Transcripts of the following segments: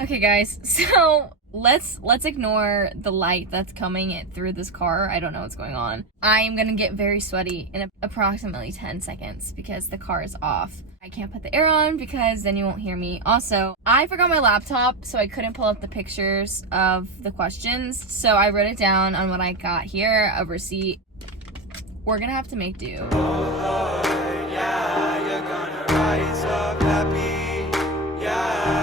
Okay guys, so let's ignore the light that's coming through this car. I don't know what's going on. I'm gonna get very sweaty in approximately 10 seconds because the car is off. I can't put the air on because then you won't hear me. Also, I forgot my laptop, so I couldn't pull up the pictures of the questions. So I wrote it down on what I got here, a receipt. We're gonna have to make do. Oh Lord, yeah, you're gonna rise up happy, yeah.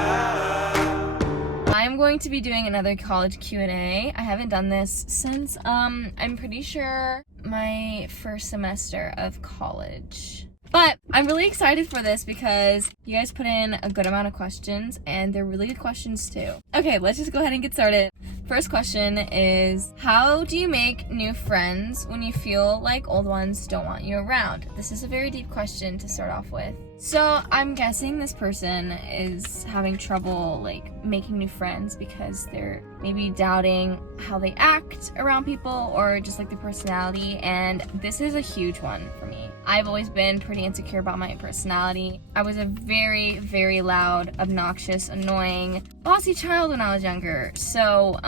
I'm going to be doing another college Q&A. I haven't done this since, I'm pretty sure my first semester of college. But I'm really excited for this because you guys put in a good amount of questions and they're really good questions too. Okay, let's just go ahead and get started. First question is, how do you make new friends when you feel like old ones don't want you around? This is a very deep question to start off with. So I'm guessing this person is having trouble like making new friends because they're maybe doubting how they act around people or just like their personality, and this is a huge one for me. I've always been pretty insecure about my personality. I was a very, very loud, obnoxious, annoying, bossy child when I was younger. So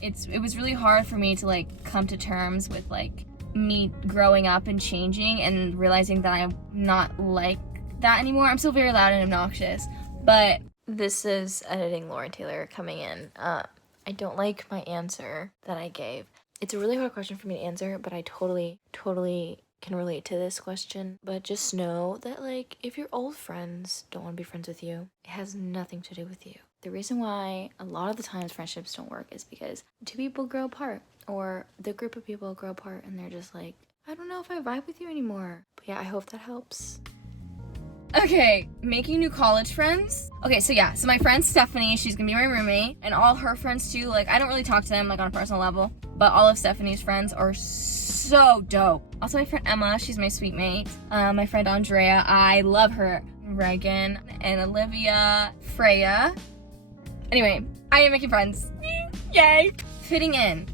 it was really hard for me to like come to terms with like me growing up and changing and realizing that I'm not like that anymore. I'm still very loud and obnoxious, but this is editing Lauren Taylor coming in. I don't like my answer that I gave. It's a really hard question for me to answer, but I totally can relate to this question. But just know that like if your old friends don't want to be friends with you, it has nothing to do with you. The reason why a lot of the times friendships don't work is because two people grow apart, or the group of people grow apart and they're just like, I don't know if I vibe with you anymore. But yeah, I hope that helps. Okay, making new college friends. Okay, so my friend Stephanie, she's gonna be my roommate, and all her friends too. Like, I don't really talk to them like on a personal level, but all of Stephanie's friends are so dope. Also, my friend Emma, she's my sweet mate. My friend Andrea, I love her. Reagan and Olivia, Freya. Anyway, I am making friends. Yay! Fitting in.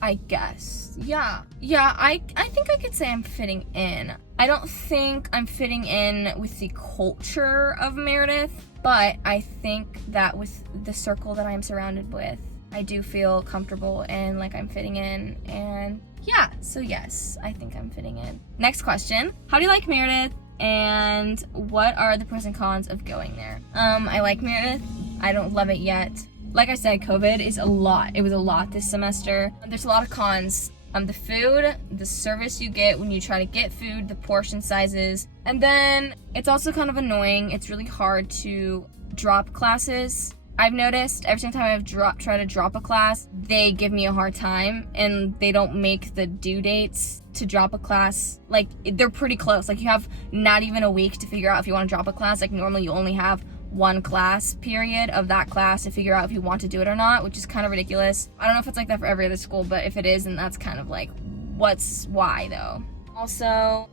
I guess. Yeah, I think I could say I'm fitting in. I don't think I'm fitting in with the culture of Meredith, but I think that with the circle that I'm surrounded with, I do feel comfortable and like I'm fitting in, and yeah, so yes, I think I'm fitting in. Next question, how do you like Meredith, and what are the pros and cons of going there? I like Meredith. I don't love it yet. Like I said, COVID is a lot. It was a lot this semester. There's a lot of cons. The food, the service you get when you try to get food, the portion sizes, and then it's also kind of annoying. It's really hard to drop classes. I've noticed every single time I've tried to drop a class, they give me a hard time and they don't make the due dates to drop a class. Like, they're pretty close. Like, you have not even a week to figure out if you want to drop a class. Like, normally you only have one class period of that class to figure out if you want to do it or not, which is kind of ridiculous. I don't know if it's like that for every other school, but if it is, then that's kind of like, why though? Also,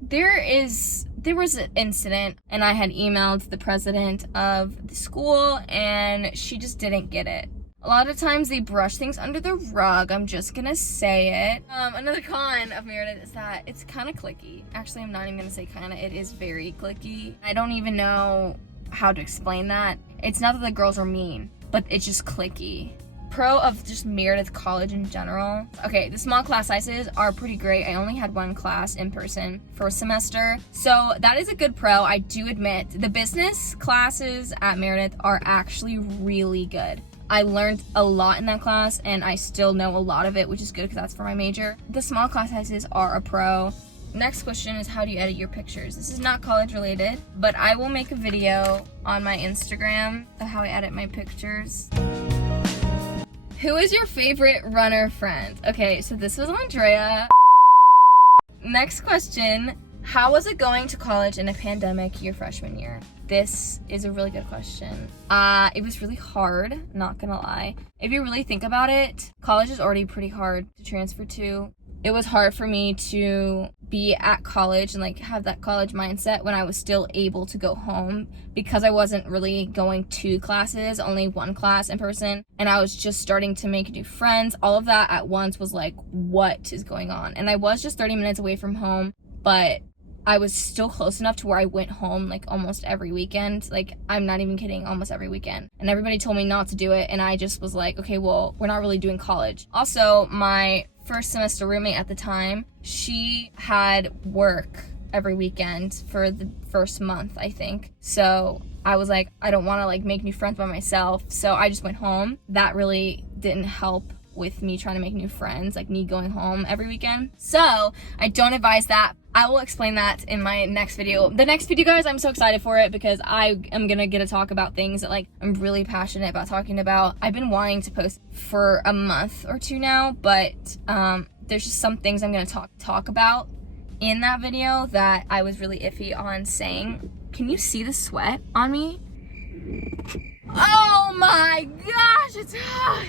there was an incident and I had emailed the president of the school and she just didn't get it. A lot of times they brush things under the rug, I'm just gonna say it. Another con of Meredith is that it's kind of cliquey. Actually, I'm not even gonna say kinda, it is very cliquey. I don't even know how to explain that. It's not that the girls are mean, but it's just cliquey. Pro of just Meredith College in general. Okay, the small class sizes are pretty great. I only had one class in person first semester, so that is a good pro. I do admit the business classes at Meredith are actually really good. I learned a lot in that class and I still know a lot of it, which is good because that's for my major. The small class sizes are a pro. Next question is, how do you edit your pictures? This is not college related, but I will make a video on my Instagram of how I edit my pictures. Who is your favorite runner friend? Okay, so this was Andrea. Next question, how was it going to college in a pandemic your freshman year? This is a really good question. It was really hard, not gonna lie. If you really think about it, college is already pretty hard to transfer to. It was hard for me to be at college and like have that college mindset when I was still able to go home, because I wasn't really going to classes, only one class in person, and I was just starting to make new friends. All of that at once was like, what is going on? And I was just 30 minutes away from home, but I was still close enough to where I went home like almost every weekend. Like, I'm not even kidding, almost every weekend. And everybody told me not to do it, and I just was like, okay, well, we're not really doing college. Also, my first semester roommate at the time, she had work every weekend for the first month, I think. So I was like, I don't want to like make new friends by myself. So I just went home. That really didn't help with me trying to make new friends, like me going home every weekend. So I don't advise that. I will explain that in my next video. The next video, guys, I'm so excited for it because I am gonna get to talk about things that like I'm really passionate about talking about. I've been wanting to post for a month or two now, but there's just some things I'm gonna talk about in that video that I was really iffy on saying. Can you see the sweat on me? Oh my gosh, it's hot.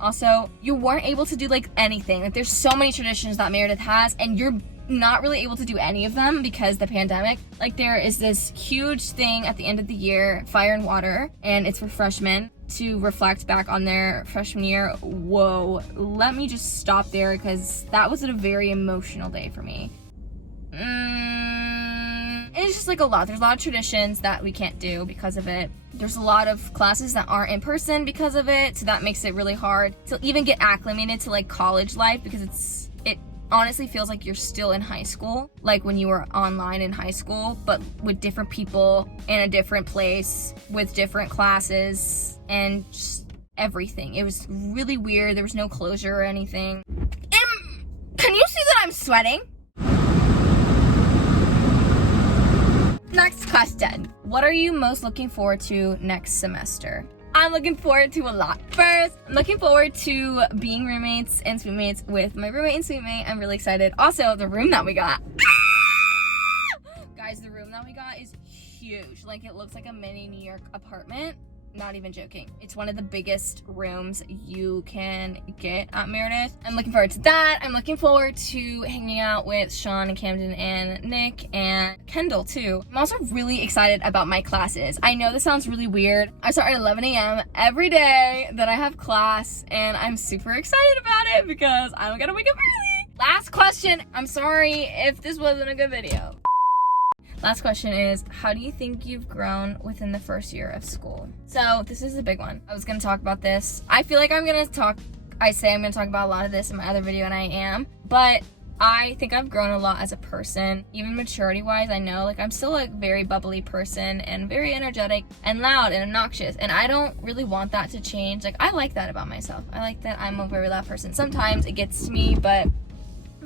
Also, you weren't able to do like anything. Like, there's so many traditions that Meredith has, and you're not really able to do any of them because the pandemic. Like, there is this huge thing at the end of the year, Fire and Water, and it's for freshmen to reflect back on their freshman year. Whoa, let me just stop there because that was a very emotional day for me. It's just like a lot. There's a lot of traditions that we can't do because of it. There's a lot of classes that aren't in person because of it, so that makes it really hard to even get acclimated to like college life because it honestly feels like you're still in high school, like when you were online in high school, but with different people in a different place with different classes and just everything. It was really weird. There was no closure or anything. Can you see that I'm sweating? Next question. What are you most looking forward to next semester? I'm looking forward to a lot. First, I'm looking forward to being roommates and suite mates with my roommate and suite mate. I'm really excited. Also, the room that we got. Guys, the room that we got is huge. Like, it looks like a mini New York apartment. Not even joking. It's one of the biggest rooms you can get at Meredith. I'm looking forward to that. I'm looking forward to hanging out with Sean and Camden and Nick and Kendall too. I'm also really excited about my classes. I know this sounds really weird. I start at 11 a.m. every day that I have class, and I'm super excited about it because I don't gotta wake up early. Last question. I'm sorry if this wasn't a good video. Last question is, how do you think you've grown within the first year of school? So this is a big one. I was gonna talk about this. I feel like I'm gonna talk about a lot of this in my other video, and I am, but I think I've grown a lot as a person, even maturity wise. I know, like, I'm still a very bubbly person and very energetic and loud and obnoxious, and I don't really want that to change. Like, I like that about myself. I like that I'm a very loud person. Sometimes it gets to me, but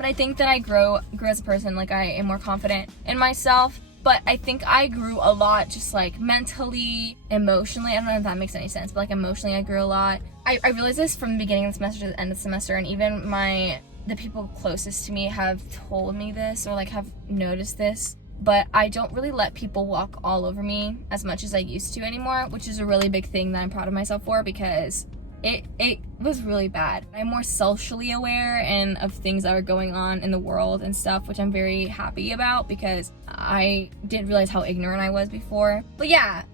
I think that I grew as a person. Like, I am more confident in myself, but I think I grew a lot just like mentally, emotionally. I don't know if that makes any sense, but like emotionally I grew a lot. I realized this from the beginning of the semester to the end of the semester, and even the people closest to me have told me this or like have noticed this, but I don't really let people walk all over me as much as I used to anymore, which is a really big thing that I'm proud of myself for because it was really bad. I'm more socially aware and of things that are going on in the world and stuff, which I'm very happy about because I didn't realize how ignorant I was before. But yeah,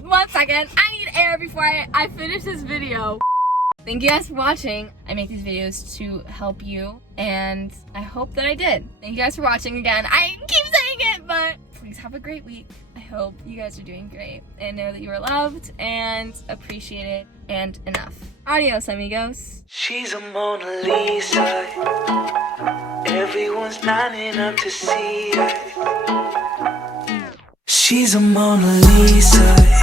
1 second, I need air before I finish this video. Thank you guys for watching. I make these videos to help you, and I hope that I did. Thank you guys for watching again. I keep saying it, but please have a great week. I hope you guys are doing great and know that you are loved and appreciated and enough. Adios, amigos. She's a Mona Lisa. Everyone's lining up to see her. She's a Mona Lisa.